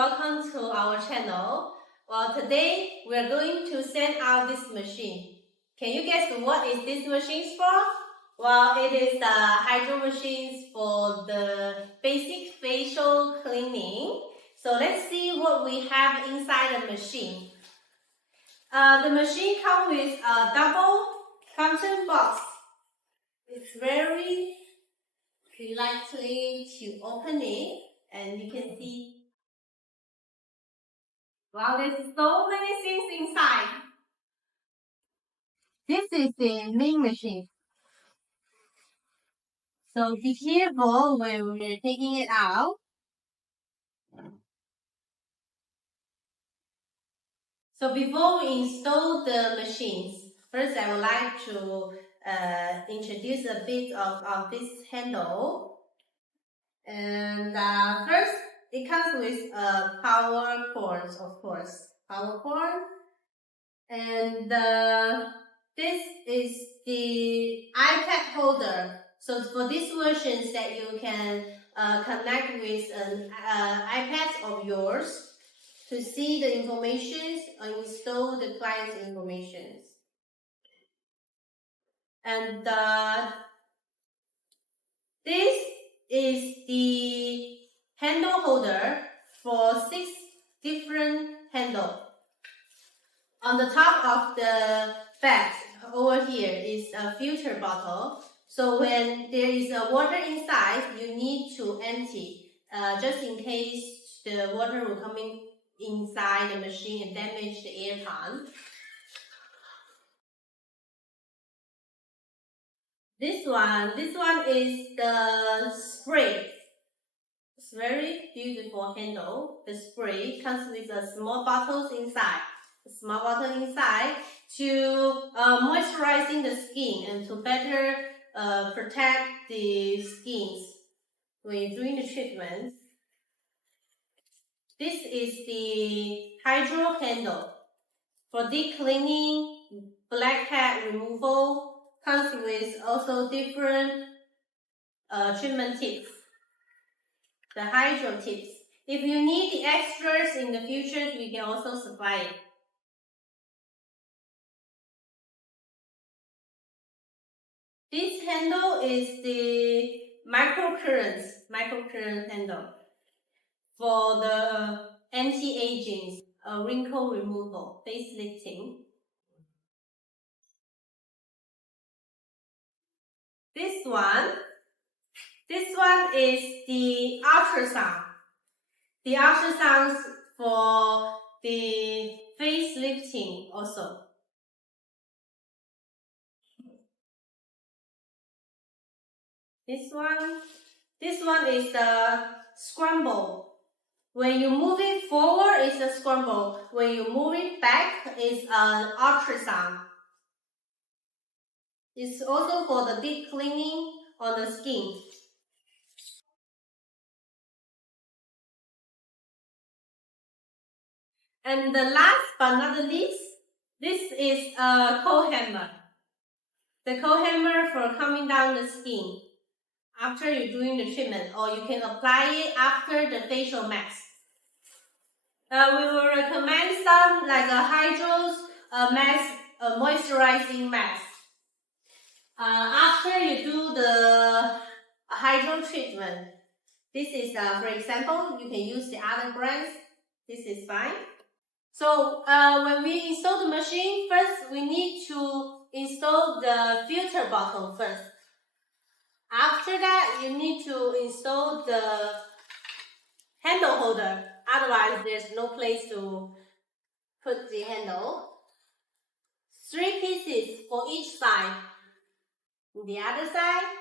welcome to our channel. Well, today we are going to set out this machine. Can you guess what is this machine for? Well, it is the hydro machines for the basic facial cleaning. So let's see what we have inside the machine. The machine comes with a double carton box. It's very likely to open it, and you can see, wow, there's so many things inside. This is the main machine. So be careful when we're taking it out. So before we install the machines, first I would like to introduce a bit of this handle. And first, it comes with a power cord, of course. Power cord. And this is the iPad holder. So for these versions that you can connect with an iPad of yours to see the information and install the client's information. And this is the handle holder for 6 different handles. On the top of the bag over here is a filter bottle. So when there is a water inside, you need to empty, just in case the water will come inside the machine and damage the air con. This one is the spray. It's very beautiful handle. The spray comes with a small bottles inside. A small bottle inside to moisturizing the skin and to better protect the skins when you're doing the treatment. This is the hydro handle for deep cleaning, blackhead removal. Comes with also different treatment tips. The hydro tips. If you need the extras in the future, we can also supply it. This handle is the microcurrent handle for the anti-aging, wrinkle removal, facelifting. This one is the ultrasound. The ultrasounds for the facelifting also. This one is the scramble. When you move it forward, it's a scramble. When you move it back, it's an ultrasound. It's also for the deep cleaning on the skin. And the last but not the least, this is a cold hammer. The cold hammer for coming down the skin after you're doing the treatment, or you can apply it after the facial mask. We will recommend some like a hydro mask, moisturizing mask. After you do the hydro treatment, this is, for example, you can use the other brands. This is fine. So when we install the machine, first we need to install the filter bottle first. After that, you need to install the handle holder. Otherwise, there's no place to put the handle. 3 pieces for each side. The other side.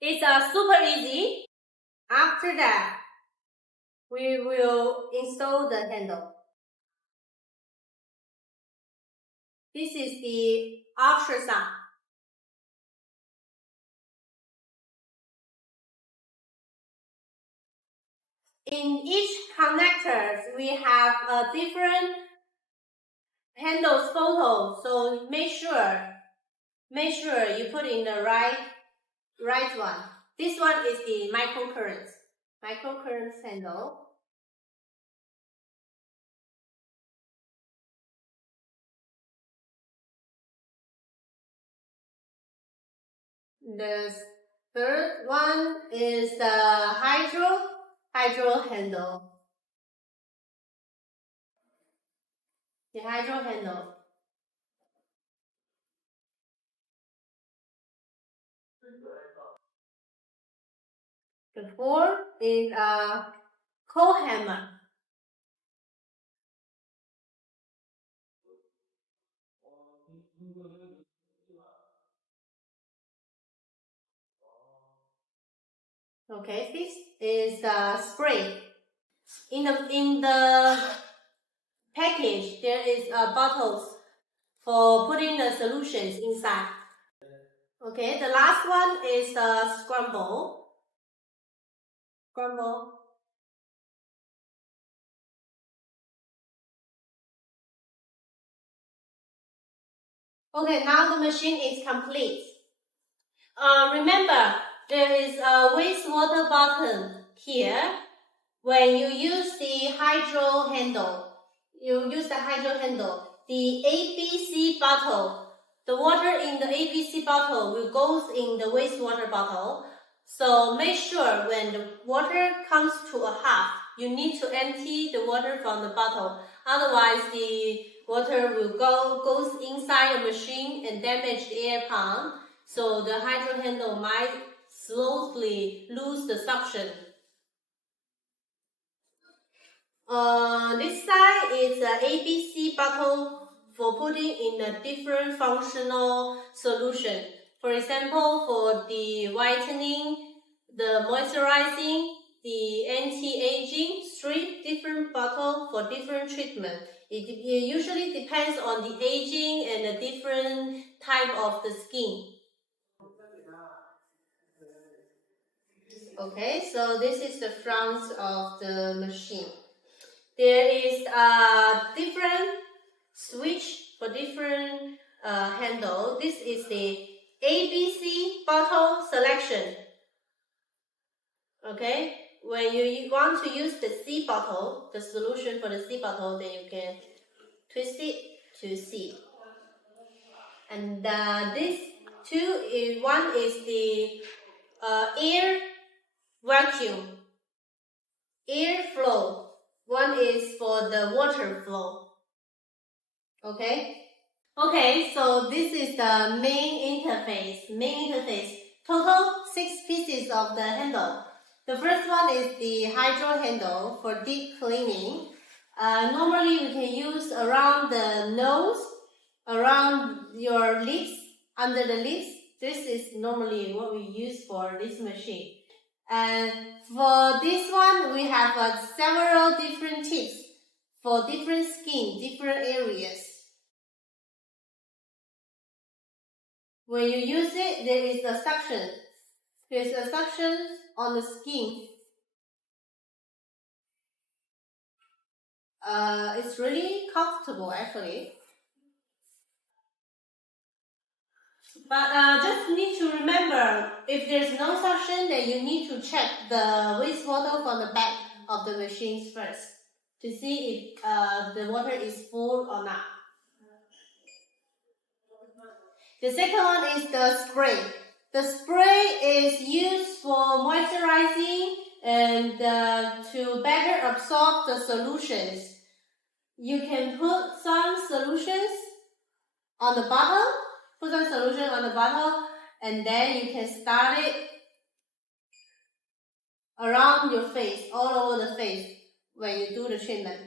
It's super easy. After that, we will install the handle. This is the ultrasound. In each connector, we have a different handles photo. So make sure you put in the right right one. This one is the microcurrent handle. The third one is the hydro handle. The hydro handle. The fourth is a coal hammer. Okay, this is the spray. In the package, there is bottles for putting the solutions inside. Okay, the last one is the scramble. Okay, now the machine is complete. Remember, there is a wastewater button here. When you use the hydro handle, the ABC bottle, the water in the ABC bottle will go in the wastewater bottle. So make sure when the water comes to a half, you need to empty the water from the bottle. Otherwise, the water will goes inside the machine and damage the air pump. So the hydro handle might slowly lose the suction. This side is an ABC bottle for putting in a different functional solution. For example, for the whitening, the moisturizing, the anti-aging, 3 different bottle for different treatment. It usually depends on the aging and the different type of the skin. Okay, so this is the front of the machine. There is a different switch for different handle. This is the ABC bottle selection. Okay, when you want to use the C bottle, the solution for the C bottle, then you can twist it to C. And this two is one is the air vacuum, air flow. One is for the water flow. Okay. Okay, so this is the main interface. Total 6 pieces of the handle. The first one is the hydro handle for deep cleaning. Normally we can use around the nose, around your lips, under the lips. This is normally what we use for this machine. And for this one, we have several different tips for different skin, different areas. When you use it, there is a suction. There is a suction on the skin. It's really comfortable actually. But just need to remember, if there's no suction, then you need to check the wastewater from the back of the machines first to see if the water is full or not. The second one is the spray. The spray is used for moisturizing and to better absorb the solutions. You can put some solutions on the bottle, and then you can start it around your face, all over the face when you do the treatment.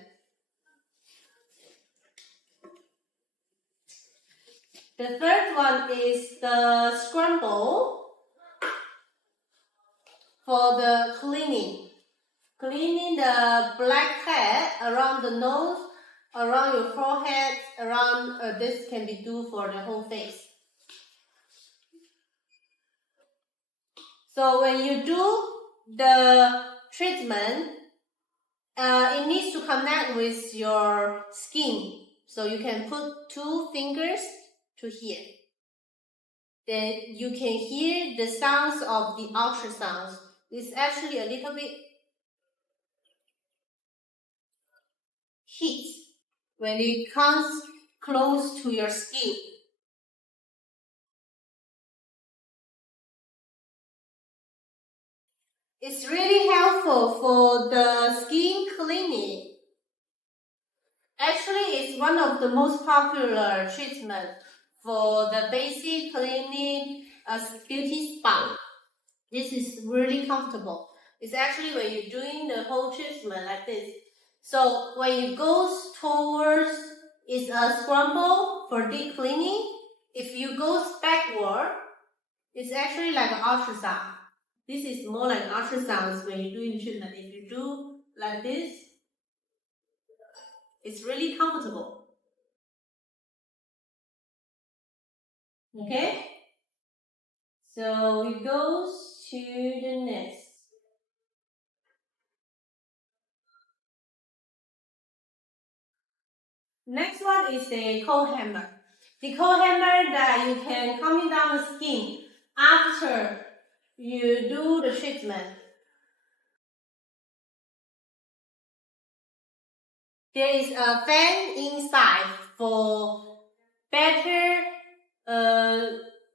The third one is the scramble for the cleaning. Cleaning the blackhead around the nose, around your forehead, around this can be do for the whole face. So when you do the treatment, it needs to connect with your skin. So you can put 2 fingers to here. then you can hear the sounds of the ultrasounds. It's actually a little bit heat when it comes close to your skin. It's really helpful for the skin cleaning. Actually, it's one of the most popular treatments for the basic cleaning beauty spa. This is really comfortable. It's actually when you're doing the whole treatment like this. So when it goes towards, it's a scrumble for deep cleaning. If you go backward, it's actually like an ultrasound. This is more like ultrasounds when you're doing treatment. If you do like this, it's really comfortable. Okay? So it goes to the next. Next one is the cold hammer. The cold hammer that you can calm down the skin after you do the treatment. There is a fan inside for better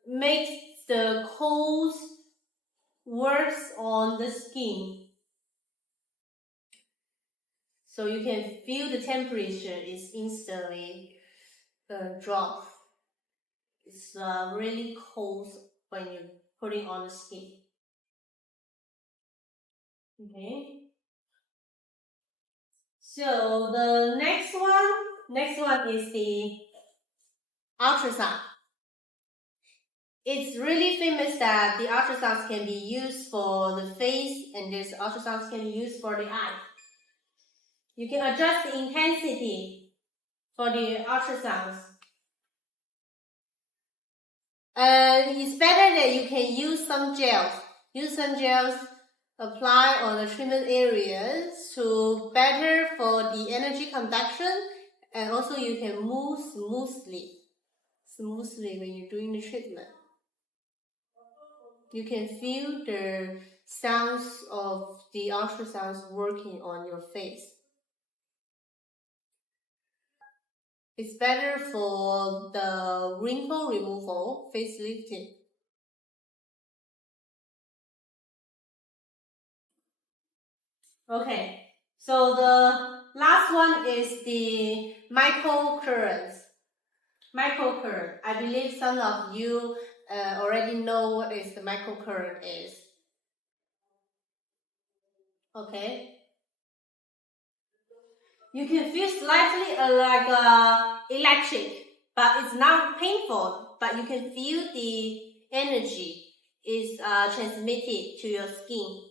makes the cold works on the skin. So you can feel the temperature is instantly drop. It's really cold when you put it on the skin. Okay. So the next one is the ultrasound. It's really famous that the ultrasounds can be used for the face and this ultrasounds can be used for the eye. You can adjust the intensity for the ultrasounds. It's better that you can use some gels. Use some gels, apply on the treatment areas to better for the energy conduction, and also you can move smoothly when you're doing the treatment. You can feel the sounds of the ultrasounds working on your face. It's better for the wrinkle removal, facelifting. Okay, so the last one is the microcurrents. Microcurrent. I believe some of you already know what is the microcurrent is. Okay. You can feel slightly like electric, but it's not painful. But you can feel the energy is transmitted to your skin.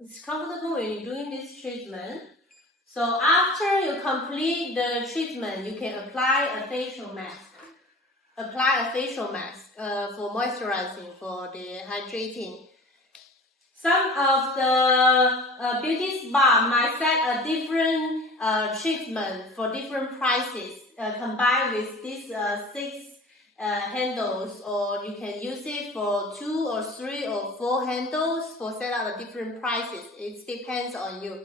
It's comfortable when you're doing this treatment. So after you complete the treatment, you can apply a facial mask. Apply a facial mask for moisturizing, for the hydrating. Some of the beauty spa might set a different treatment for different prices combined with these 6 handles, or you can use it for 2 or 3 or 4 handles for set up different prices. It depends on you.